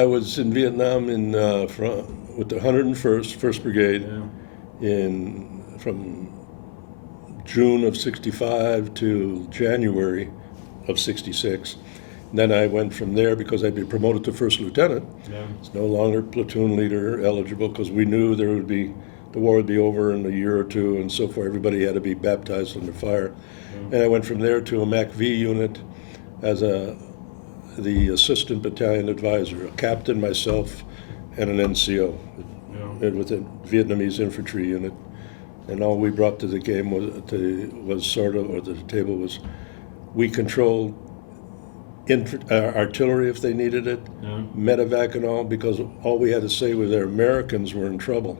I was in Vietnam with the 101st, 1st Brigade, from June of 65 to January of 66. And then I went from there because I'd been promoted to first lieutenant. Yeah. It's no longer platoon leader eligible because we knew the war would be over in a year or two, and so forth. Everybody had to be baptized under fire. Yeah. And I went from there to a MAC-V unit as the assistant battalion advisor, a captain, myself, and an NCO with a Vietnamese infantry unit. And all we brought to the game the table was, we controlled artillery if they needed it, medevac and all, because all we had to say was their Americans were in trouble.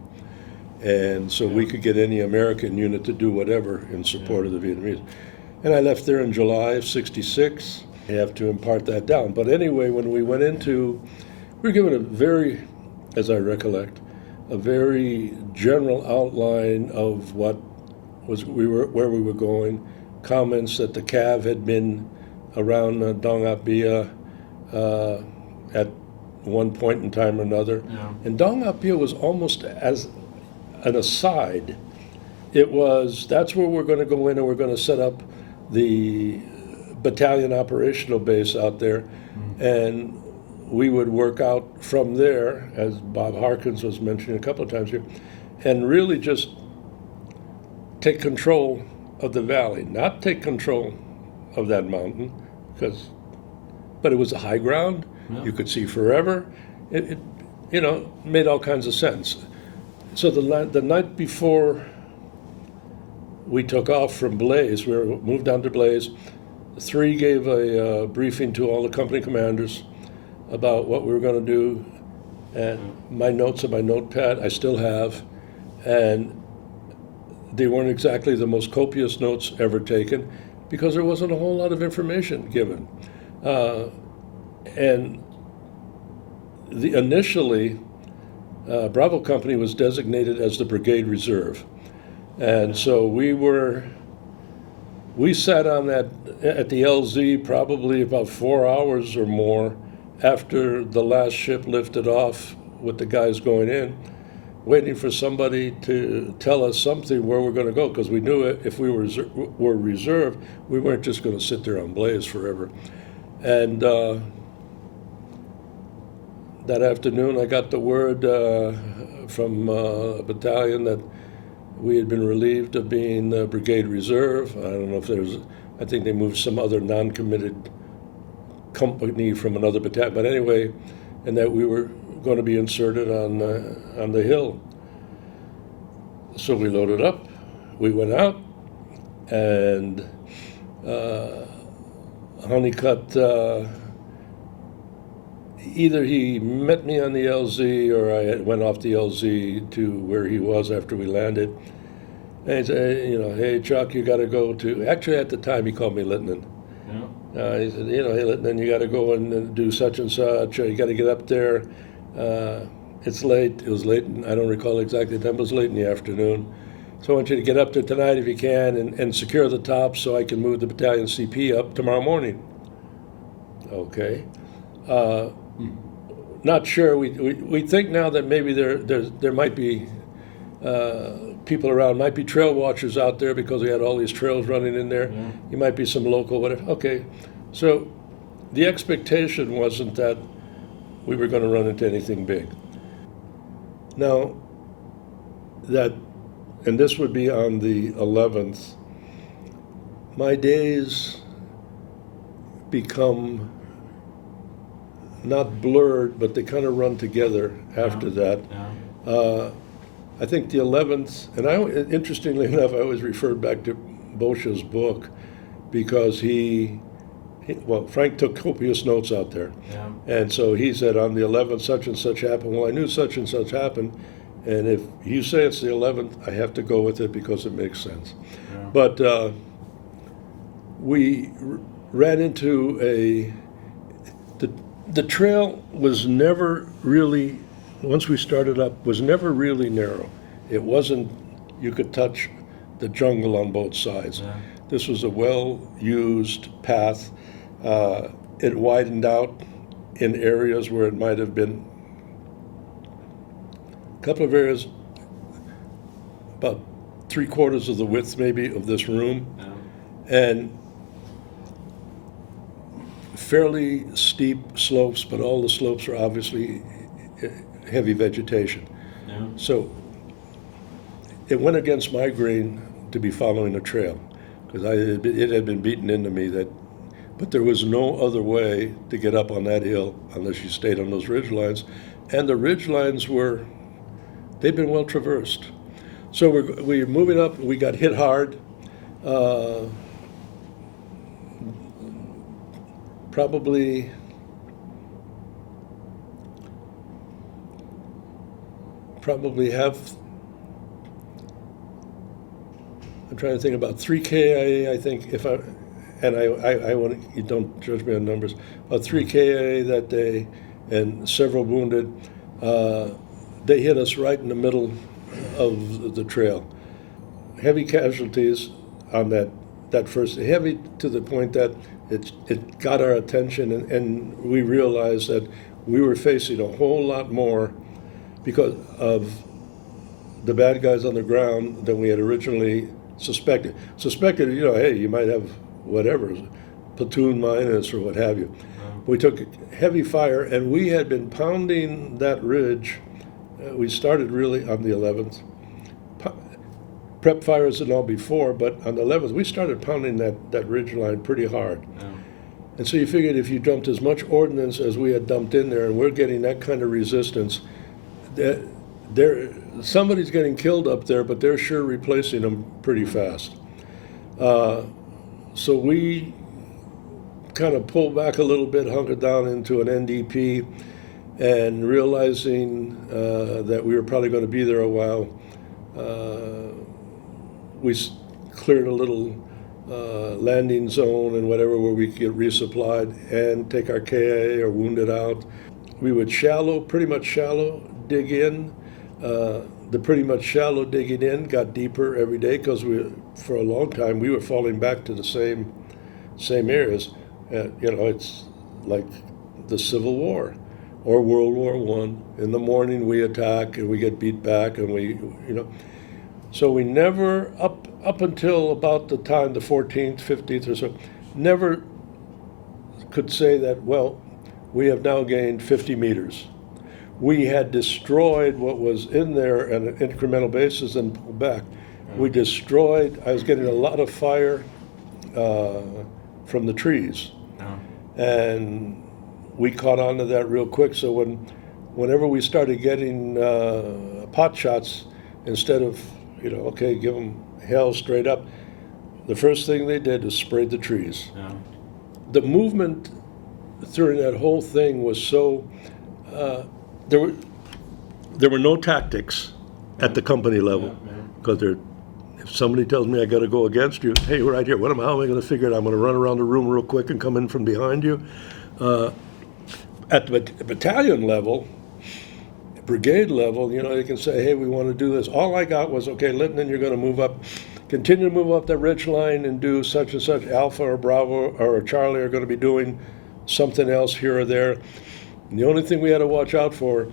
And so we could get any American unit to do whatever in support of the Vietnamese. And I left there in July of 66. I have to impart that down. But anyway, when we went we were given a very, as I recollect, a very general outline of where we were going, comments that the CAV had been around Dong Ap Bia at one point in time or another. Yeah. And Dong Ap Bia was almost as an aside. That's where we're going to go in, and we're going to set up the battalion operational base out there. And we would work out from there, as Bob Harkins was mentioning a couple of times here, and really just take control of the valley, not take control of that mountain, but it was a high ground. Yeah. You could see forever. It made all kinds of sense. So the night before we took off from Blaze, we moved down to Blaze. 3 gave a briefing to all the company commanders about what we were going to do, and my notes on my notepad I still have, and they weren't exactly the most copious notes ever taken because there wasn't a whole lot of information given. And initially, Bravo Company was designated as the Brigade Reserve. And so we sat on that at the LZ probably about 4 hours or more after the last ship lifted off with the guys going in, waiting for somebody to tell us something where we're going to go, because we knew if we were reserved, we weren't just going to sit there on Blaze forever. And that afternoon, I got the word from a battalion that we had been relieved of being Brigade Reserve. I don't know if I think they moved some other non-committed company from another battalion, but anyway, and that we were going to be inserted on the hill. So we loaded up, we went out, and Honeycutt, either he met me on the LZ or I went off the LZ to where he was after we landed. And he said, hey, Chuck, you got to go to, actually at the time he called me Littnan. Yeah. He said, hey, Littnan, you got to go and do such and such, you got to get up there. It's late, it was late, I don't recall exactly the time, but it was late in the afternoon. So I want you to get up there tonight if you can and secure the top so I can move the battalion CP up tomorrow morning. Okay. Not sure. We think now that maybe there might be people around, might be trail watchers out there because we had all these trails running in there. Yeah. You might be some local, whatever. Okay. So the expectation wasn't that we were going to run into anything big. Now, and this would be on the 11th, my days become not blurred, but they kind of run together after that. Yeah. I think the 11th, and interestingly enough, I always referred back to Boscha's book because Frank took copious notes out there. Yeah. And so he said on the 11th, such and such happened. Well, I knew such and such happened. And if you say it's the 11th, I have to go with it because it makes sense. Yeah. But we ran into the trail was never really, once we started up, was never really narrow. It wasn't, you could touch the jungle on both sides. Yeah. This was a well-used path. It widened out in areas where it might have been a couple of areas about 3/4 of the width maybe of this room, and fairly steep slopes, but all the slopes are obviously heavy vegetation. Yeah. So it went against my grain to be following a trail, because it had been beaten into me but there was no other way to get up on that hill unless you stayed on those ridge lines, and the ridge lines they've been well traversed. So we're moving up. We got hit hard. Probably have. I'm trying to think about 3 KIA. I think I want you don't judge me on numbers. About 3 KIA that day, and several wounded. They hit us right in the middle of the trail. Heavy casualties on that first, heavy to the point that it got our attention, and we realized that we were facing a whole lot more because of the bad guys on the ground than we had originally suspected. Hey, you might have whatever, platoon minus or what have you. We took heavy fire, and we had been pounding that ridge. We started really on the 11th. Prep fires and all before, but on the 11th, we started pounding that ridge line pretty hard. Yeah. And so you figured if you dumped as much ordnance as we had dumped in there, and we're getting that kind of resistance, that somebody's getting killed up there, but they're sure replacing them pretty fast. So we kind of pulled back a little bit, hunkered down into an NDP, and realizing that we were probably going to be there a while, we cleared a little landing zone and whatever where we could get resupplied and take our KIA or wounded out. We would pretty much shallow dig in. The pretty much shallow digging in got deeper every day because for a long time we were falling back to the same areas. It's like the Civil War or World War I. In the morning we attack and we get beat back, and so we never, up until about the time, the 14th, 15th or so, never could say that, well, we have now gained 50 meters. We had destroyed what was in there on an incremental basis and pulled back. We destroyed, I was getting a lot of fire from the trees. And we caught on to that real quick. So whenever we started getting pot shots, instead of, give them hell straight up, the first thing they did was sprayed the trees. Yeah. The movement during that whole thing was so, there were no tactics at the company level, because if somebody tells me I got to go against you, hey, we're right here. How am I going to figure it? I'm going to run around the room real quick and come in from behind you. At the battalion level, brigade level, they can say, hey, we want to do this. All I got was, okay, Littnan, you're going to move up, continue to move up the ridge line and do such and such. Alpha or Bravo or Charlie are going to be doing something else here or there. And the only thing we had to watch out for,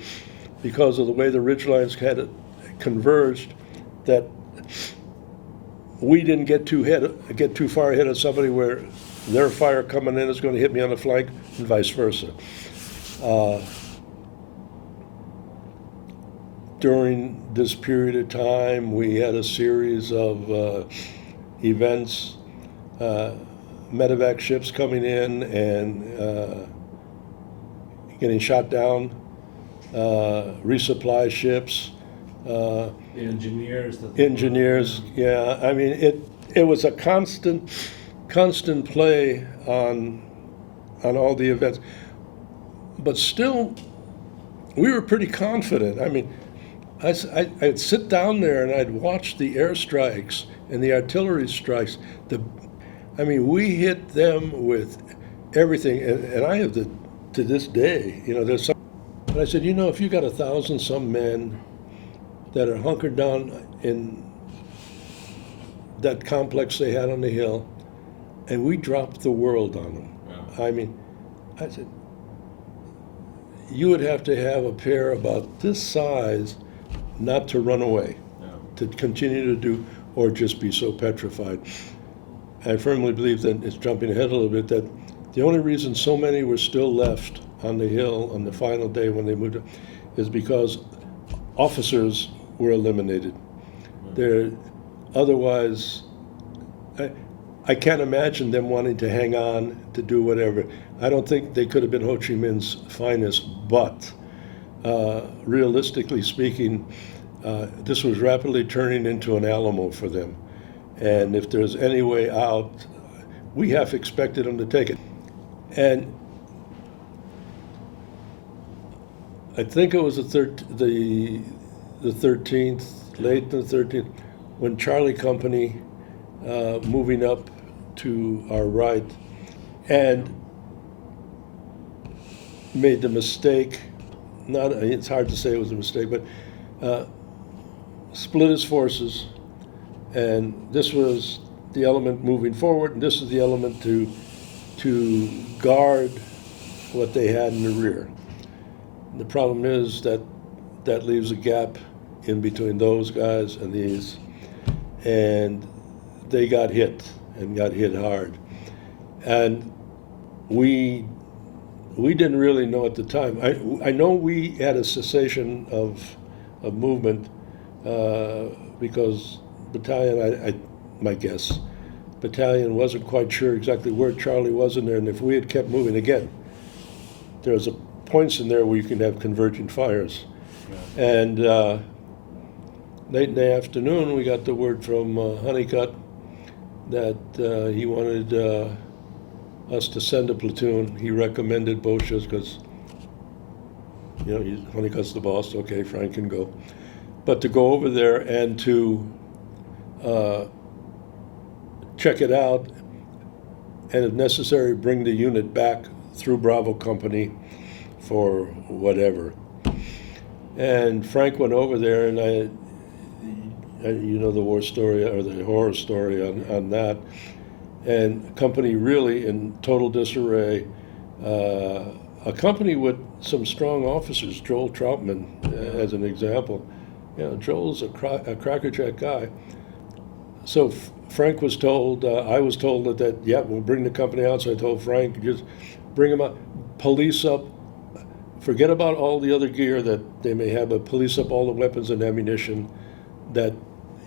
because of the way the ridge lines had converged, that we didn't get too far ahead of somebody where their fire coming in is going to hit me on the flank, and vice versa. During this period of time, we had a series of events, medevac ships coming in and getting shot down, resupply ships. The engineers. Yeah. I mean, it was a constant play on all the events, but still, we were pretty confident. I mean, I'd sit down there and I'd watch the airstrikes and the artillery strikes. We hit them with everything, and I have to this day, there's some. But I said, if you got 1,000 some men that are hunkered down in that complex they had on the hill, and we dropped the world on them. Yeah. I said, you would have to have a pair about this size not to run away, Yeah. to continue to do, or just be so petrified. I firmly believe that, it's jumping ahead a little bit, that the only reason so many were still left on the hill on the final day when they moved is because officers were eliminated. They're, otherwise, I can't imagine them wanting to hang on to do whatever. I don't think they could have been Ho Chi Minh's finest, but realistically speaking, this was rapidly turning into an Alamo for them. And if there's any way out, we half expected them to take it. And I think it was the 13th, late the 13th, when Charlie Company, moving up to our right, and made the mistake, not, it's hard to say it was a mistake, but split his forces, and this was the element moving forward, and this is the element to guard what they had in the rear. The problem is that leaves a gap in between those guys and these, and they got hit, and got hit hard. And we didn't really know at the time. I know we had a cessation of movement because battalion, my guess, battalion wasn't quite sure exactly where Charlie was in there, and if we had kept moving again, there's points in there where you can have converging fires. Yeah. And late in the afternoon, we got the word from Honeycutt that he wanted us to send a platoon. He recommended Bosch's because, Honeycutt's the boss. Okay, Frank can go. But to go over there and to check it out, and if necessary, bring the unit back through Bravo Company for whatever. And Frank went over there, and you know the war story, or the horror story on that. And company really in total disarray. A company with some strong officers, Joel Troutman, as an example. Joel's a crackerjack guy. So Frank was told, I was told that, we'll bring the company out. So I told Frank, just bring them out, police up, forget about all the other gear that they may have, but police up all the weapons and ammunition that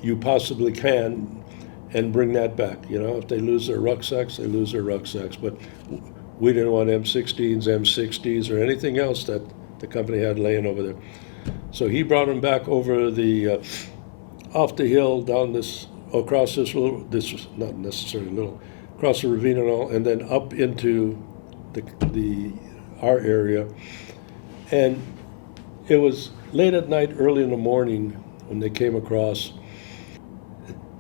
you possibly can, and bring that back. If they lose their rucksacks, they lose their rucksacks. But we didn't want M16s, M60s, or anything else that the company had laying over there. So he brought them back over the, off the hill, down this, across this little, this was not necessarily little, across the ravine and all, and then up into our area. And it was late at night, early in the morning when they came across.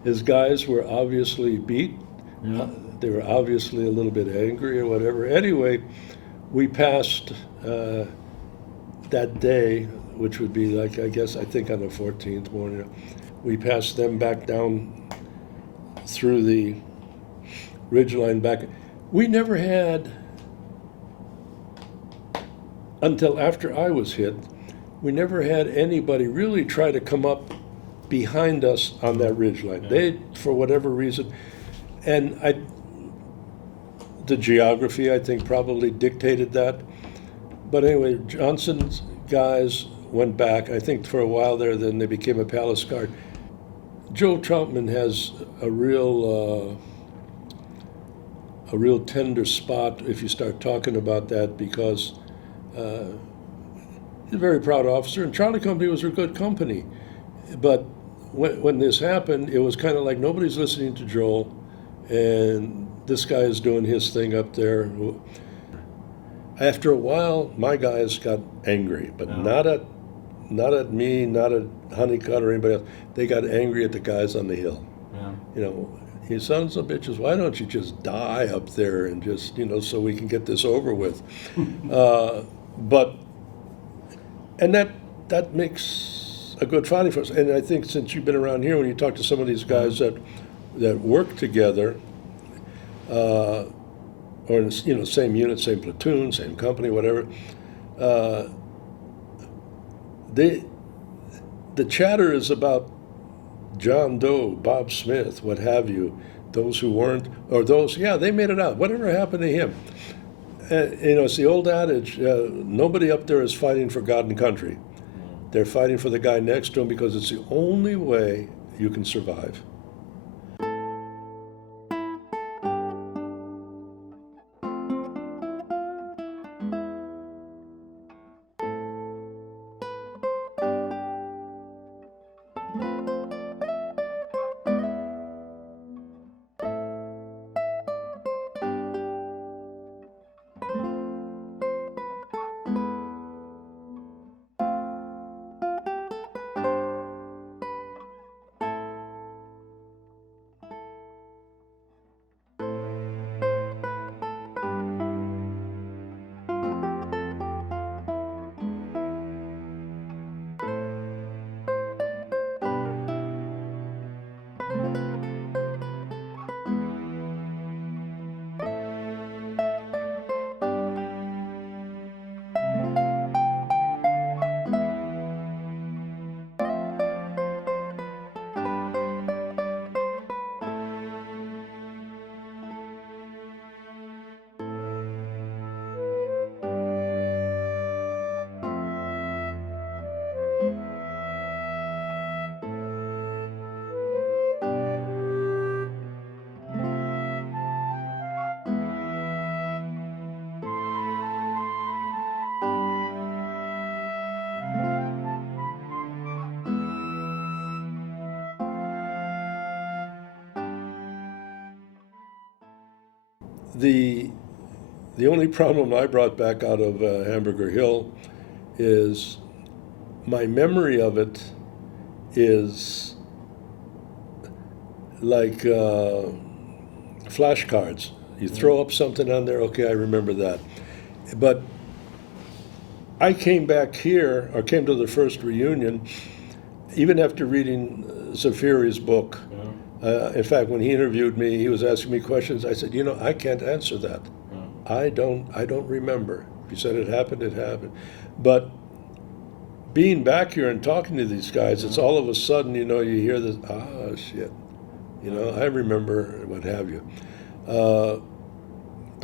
His guys were obviously beat. Yeah. They were obviously a little bit angry or whatever. Anyway, we passed that day, which would be like, I think on the 14th morning, we passed them back down through the ridgeline back. We never had, until after I was hit, we never had anybody really try to come up behind us on that ridgeline. They, for whatever reason, and the geography, I think, probably dictated that. But anyway, Johnson's guys went back, I think, for a while there, then they became a palace guard. Joe Troutman has a real tender spot if you start talking about that, because he's a very proud officer, and Charlie Company was a good company. But when this happened, it was kind of like nobody's listening to Joel, and this guy is doing his thing up there. After a while, my guys got angry, but not at me, not at Honeycutt or anybody else. They got angry at the guys on the hill. Yeah. You sons of bitches, why don't you just die up there and just, so we can get this over with? And that makes a good fighting force. And I think since you've been around here, when you talk to some of these guys that work together, or in same unit, same platoon, same company, whatever, uh, they, the chatter is about John Doe, Bob Smith, what have you, those who weren't, or those, yeah, they made it out. Whatever happened to him? It's the old adage, nobody up there is fighting for God and country. They're fighting for the guy next to him because it's the only way you can survive. The only problem I brought back out of Hamburger Hill is my memory of it is like flashcards. You throw up something on there, okay, I remember that. But I came back here, or came to the first reunion, even after reading Zafiri's book. In fact, when he interviewed me, he was asking me questions. I said, I can't answer that. I don't remember. If you said it happened, it happened. But being back here and talking to these guys, it's all of a sudden, you hear this, shit. I remember, what have you. The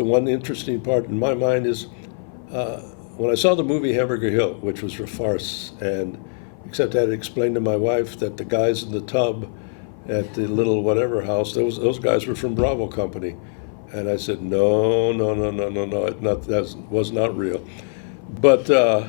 one interesting part in my mind is when I saw the movie Hamburger Hill, which was a farce, and except I had to explain to my wife that the guys in the tub at the little whatever house, those guys were from Bravo Company. And I said, no, that was not real. But the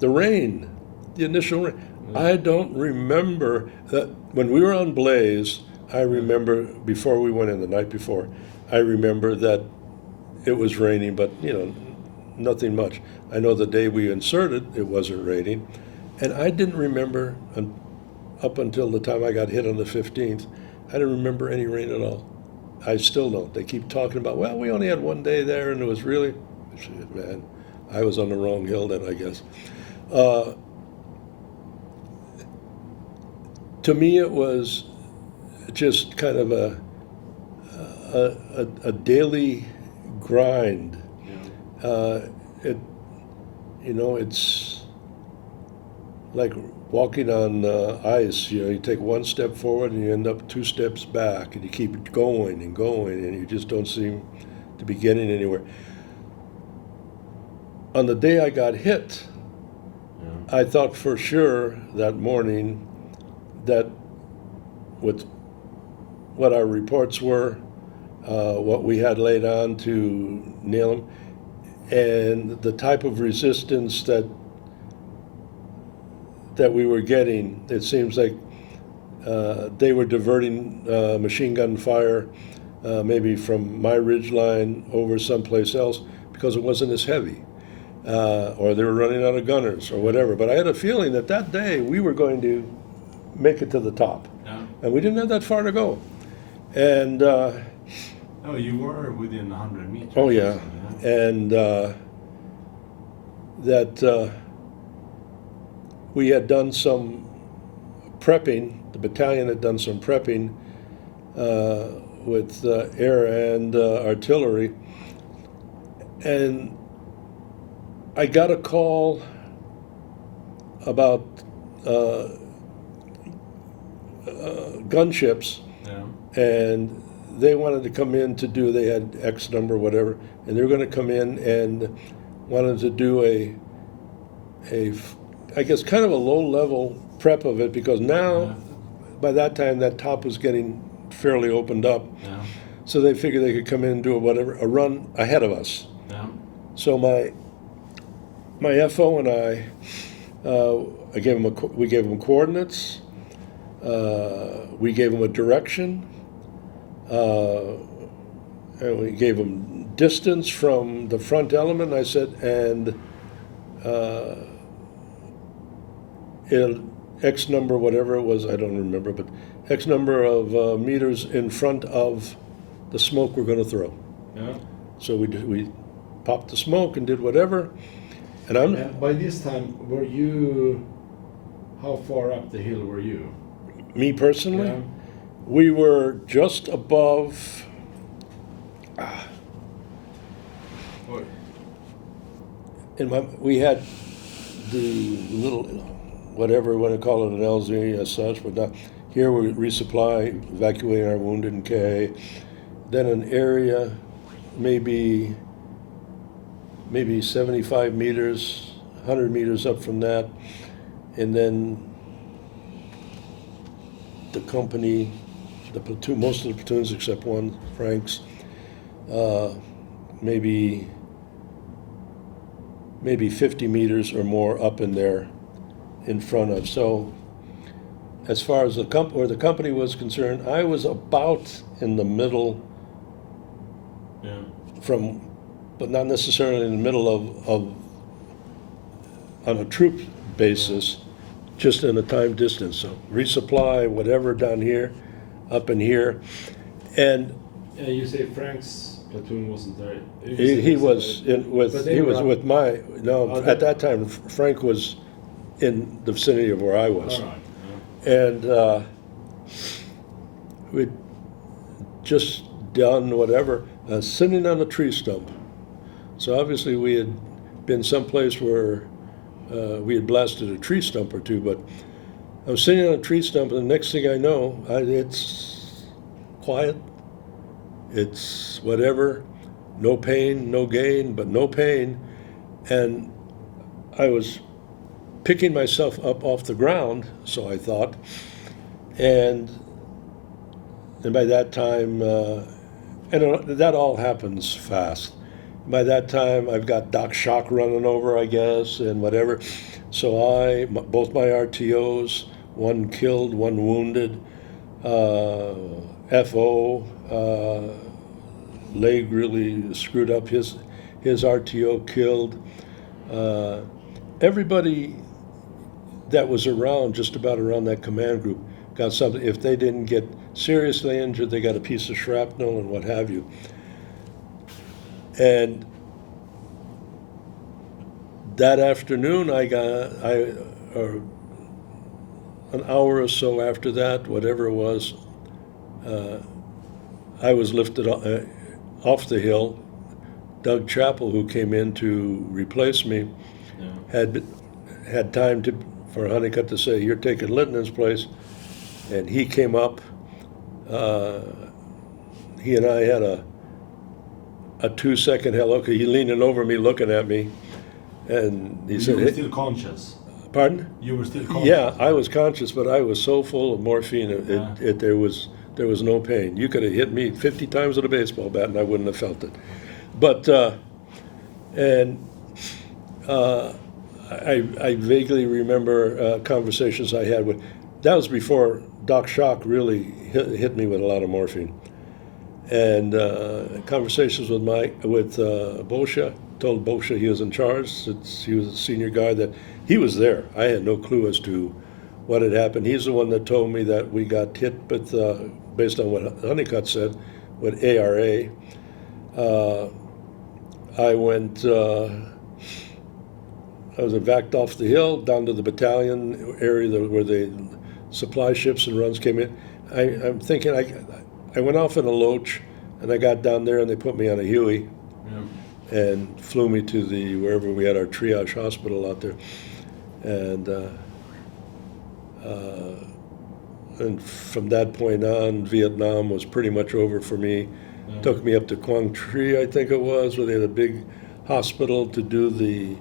rain, the initial rain, I don't remember that. When we were on Blaze, I remember before we went in, the night before, I remember that it was raining, but nothing much. I know the day we inserted, it wasn't raining. And I didn't remember, up until the time I got hit on the 15th, I didn't remember any rain at all. I still don't. They keep talking about, well, we only had one day there, and it was really, shit, man, I was on the wrong hill then, I guess. To me, it was just kind of a daily grind. It's like walking on ice. You take one step forward and you end up 2 steps back, and you keep going and going, and you just don't seem to be getting anywhere. On the day I got hit, I thought for sure that morning that with what our reports were, what we had laid on to nail them, and the type of resistance that we were getting, it seems like they were diverting machine gun fire maybe from my ridge line over someplace else because it wasn't as heavy, or they were running out of gunners or whatever. But I had a feeling that day we were going to make it to the top, and we didn't have that far to go. And oh, you were within 100 meters. Oh yeah, and that we had done some prepping. The battalion had done some prepping with air and artillery, And I got a call about gunships, Yeah. and they wanted to come in to do, they had X number, whatever, and they were going to come in and wanted to do I guess, kind of a low-level prep of it, because now, Yeah. by that time, that top was getting fairly opened up. Yeah. So they figured they could come in and do a run ahead of us. Yeah. So my FO and I gave him we gave him coordinates, we gave him a direction, and we gave him distance from the front element. I said, and X number, whatever it was, I don't remember, but X number of meters in front of the smoke we're going to throw. Yeah. So we popped the smoke and did whatever. And And by this time, were you, how far up the hill were you? me personally, Yeah. we were just above. Or, We had the little, whatever you want to call it, an LZ as such, but not. Here we resupply, evacuating our wounded in K. Then an area, maybe 75 meters, 100 meters up from that, and then the company, the platoon, most of the platoons except one, Frank's, maybe 50 meters or more up in there in front of. So as far as where the company was concerned, I was about in the middle yeah. but not necessarily in the middle of on a troop basis, just in a time distance. So resupply, whatever down here, up in here. And You say Frank's platoon wasn't there. he was But they were up- with my, no, Oh, at that time, Frank was in the vicinity of where I was. All right. And we'd just done whatever, sitting on a tree stump. So obviously we had been someplace where we had blasted a tree stump or two, but I was sitting on a tree stump, and the next thing I know, it's quiet, it's whatever, no pain, no gain, but no pain. And I was picking myself up off the ground, so I thought, and by that time, and that all happens fast. By that time, I've got Doc Shock running over, I guess, and whatever. So both my RTOs, one killed, one wounded, FO, leg really screwed up, his RTO killed. Everybody that was around, just about around that command group, got something. If they didn't get seriously injured, they got a piece of shrapnel and what have you. And that afternoon, or an hour or so after that, whatever it was, I was lifted off the hill. Doug Chappell, who came in to replace me, Yeah. had time for Honeycutt to say, "You're taking Littnan's place," and he came up. He and I had a 2-second hello. He leaning over me, looking at me, and he You said, were "Hey," still conscious. "Pardon?" You were still conscious. Yeah, I was conscious, but I was so full of morphine, Yeah. there was no pain. You could have hit me 50 times with a baseball bat, and I wouldn't have felt it. But I vaguely remember conversations I had with. That was before Doc Shock really hit me with a lot of morphine, and conversations with Boscia. Told Boscia he was in charge, since he was a senior guy, that he was there. I had no clue as to what had happened. He's the one that told me that we got hit with, based on what Honeycutt said, with ARA. I went. I was evac off the hill down to the battalion area where the supply ships and runs came in. I'm thinking I went off in a Loach, and I got down there and they put me on a Huey. and flew me to wherever we had our triage hospital out there. And from that point on, Vietnam was pretty much over for me. Yeah. Took me up to Quang Tri, I think it was, where they had a big hospital to do the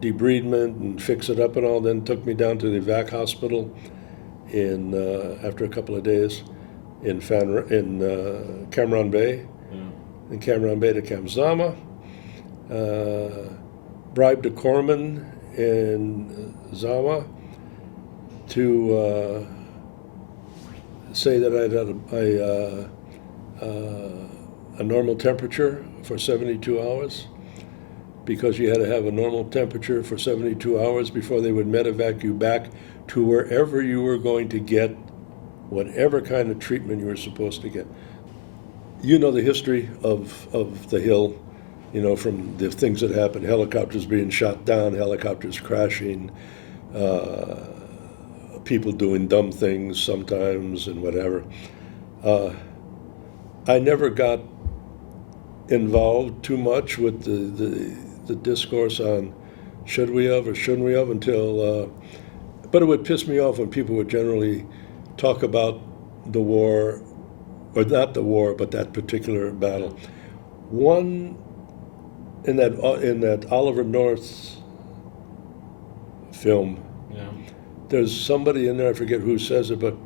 debridement and fix it up and all. Then took me down to the evac hospital after a couple of days in Cam Bay. Yeah. In Cam Bay to Camp Zama. Bribed a corpsman in Zama to say that I'd had a normal temperature for 72 hours, because you had to have a normal temperature for 72 hours before they would medevac you back to wherever you were going to get whatever kind of treatment you were supposed to get. You know the history of the Hill, you know, from the things that happened, helicopters being shot down, helicopters crashing, people doing dumb things sometimes and whatever. I never got involved too much with the discourse on should we have or shouldn't we have until, but it would piss me off when people would generally talk about the war, or not the war, but that particular battle. One, in that Oliver North film, Yeah. there's somebody in there, I forget who says it, but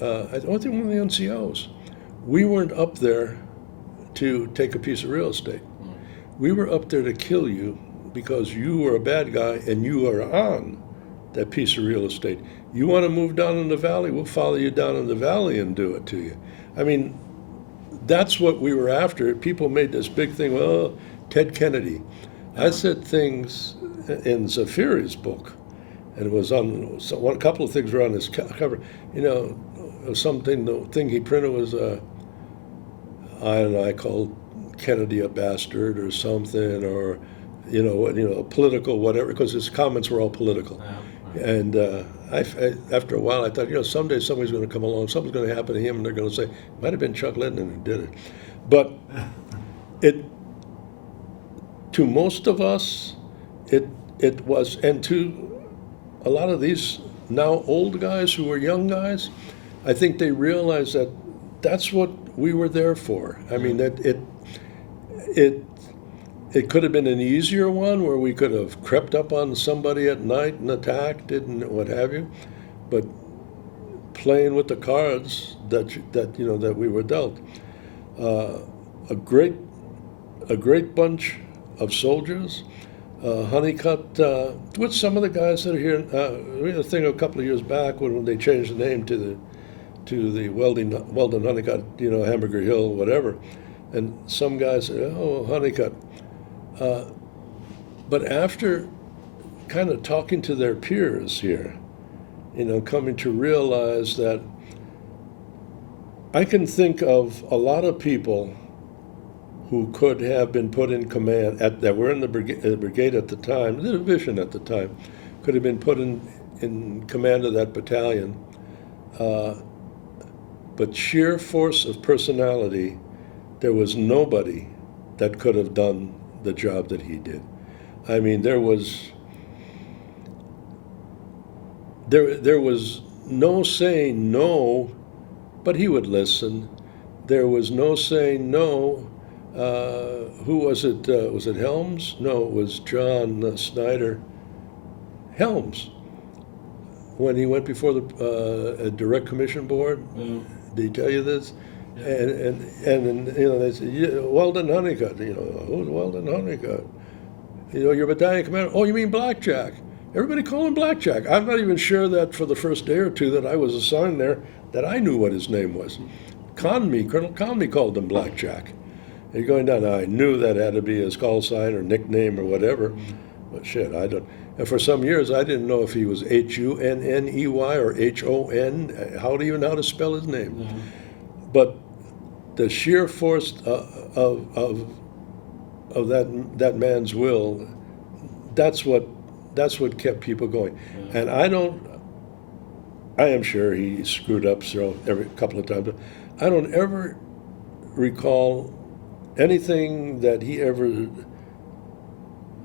I don't think one of the NCOs. We weren't up there to take a piece of real estate. We were up there to kill you because you were a bad guy and you are on that piece of real estate. You want to move down in the valley, we'll follow you down in the valley and do it to you. I mean, that's what we were after. People made this big thing, well, Ted Kennedy. I said things in Zafiri's book, and it was on, a couple of things were on his cover. You know, the thing he printed was, I called Kennedy a bastard or something, or, you know, political, whatever, because his comments were all political. Yeah. And after a while, I thought, you know, someday somebody's going to come along, something's going to happen to him, and they're going to say, it might have been Chuck Littnan who did it. But to most of us, it was, and to a lot of these now old guys who were young guys, I think they realized that that's what we were there for. I mean, that it could have been an easier one where we could have crept up on somebody at night and attacked it and what have you, but playing with the cards that we were dealt. A great bunch of soldiers, Honeycutt, with some of the guys that are here. We had a thing a couple of years back when they changed the name to the Weldon Honeycutt, you know, Hamburger Hill, whatever, and some guys said, oh, Honeycutt. But after kind of talking to their peers here, you know, coming to realize that I can think of a lot of people who could have been put in command that were in the brigade at the time, the division at the time, could have been put in command of that battalion. But sheer force of personality, there was nobody that could have done the job that he did. I mean, there was no saying no, but he would listen. There was no saying no. Who was it? Was it Helms? No, it was John Snyder. Helms. When he went before the Direct Commission Board, did he tell you this? Yeah. And you know, they said, yeah, Weldon Honeycutt. You know, who's Weldon Honeycutt? You know, your battalion commander. Oh, you mean Blackjack? Everybody call him Blackjack. I'm not even sure that for the first day or two that I was assigned there, that I knew what his name was. Colonel Conmee called him Blackjack. And you're going down. I knew that had to be his call sign or nickname or whatever. But shit, I don't. And for some years, I didn't know if he was Hunney or Hon. How to spell his name. Mm-hmm. But the sheer force of that man's will, that's what kept people going. And I am sure he screwed up every couple of times. I don't ever recall anything that he ever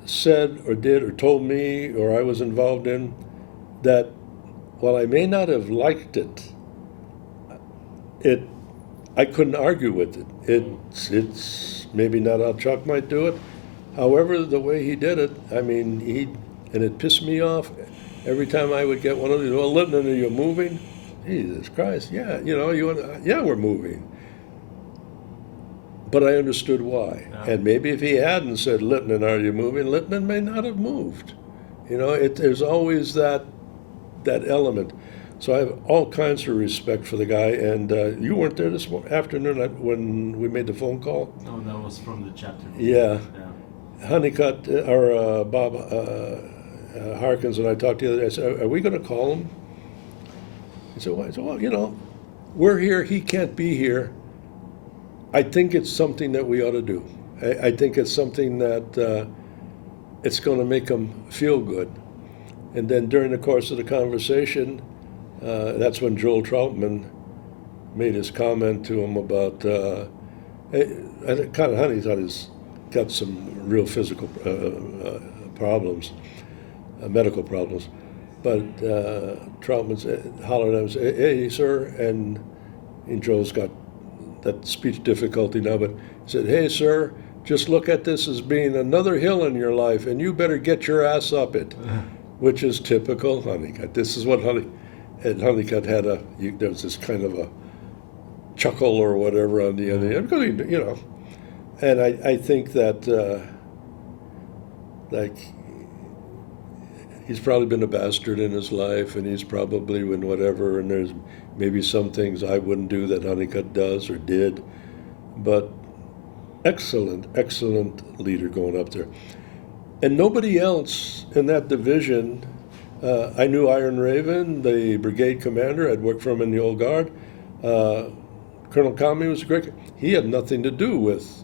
said or did or told me or I was involved in that, while I may not have liked it, I couldn't argue with it. It's maybe not how Chuck might do it. However, the way he did it, I mean, and it pissed me off every time I would get one of these. Well, Littnan, are you moving? Jesus Christ, yeah, yeah, we're moving. But I understood why. Yeah. And maybe if he hadn't said, Littnan, are you moving? Littnan may not have moved. There's always that element. So I have all kinds of respect for the guy. And you weren't there this afternoon when we made the phone call? No, that was from the chapter. Yeah. Yeah. Honeycutt, or Bob Harkins and I talked the other day. I said, are we going to call him? He said, well, we're here. He can't be here. I think it's something that we ought to do. I think it's something that it's going to make him feel good. And then during the course of the conversation, that's when Joel Troutman made his comment to him about, kind of Honey thought he's got some real physical problems, medical problems. But Troutman hollered at him, said, hey, sir, and Joel's got that speech difficulty now, but he said, hey, sir, just look at this as being another hill in your life, and you better get your ass up it, which is typical Honeycutt. This is what Honeycutt had there was this kind of a chuckle or whatever on the other end, because and I think that, like, he's probably been a bastard in his life, and he's probably been whatever, and there's maybe some things I wouldn't do that Honeycutt does or did, but excellent leader going up there. And nobody else in that division, I knew Iron Raven, the brigade commander. I'd worked for him in the old guard. Colonel Conley was a great, he had nothing to do with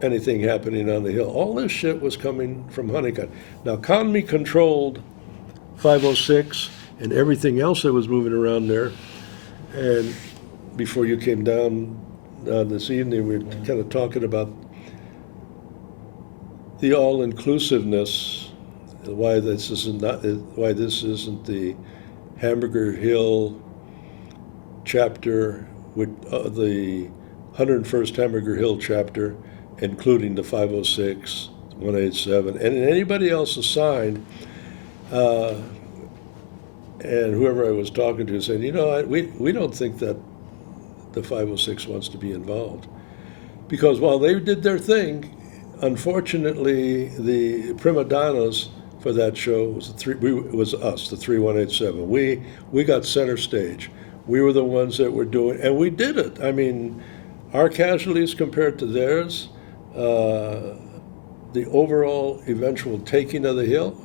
anything happening on the hill. All this shit was coming from Honeycutt. Now, Conley controlled 506 and everything else that was moving around there. And before you came down this evening, we were kind of talking about the all-inclusiveness, why this isn't the Hamburger Hill chapter, with the 101st Hamburger Hill chapter, including the 506, 187, and anybody else assigned. And whoever I was talking to said, we don't think that the 506 wants to be involved. Because while they did their thing, unfortunately, the prima donnas for that show was us, the 3187. We got center stage. We were the ones that were doing, and we did it. I mean, our casualties compared to theirs, the overall eventual taking of the hill,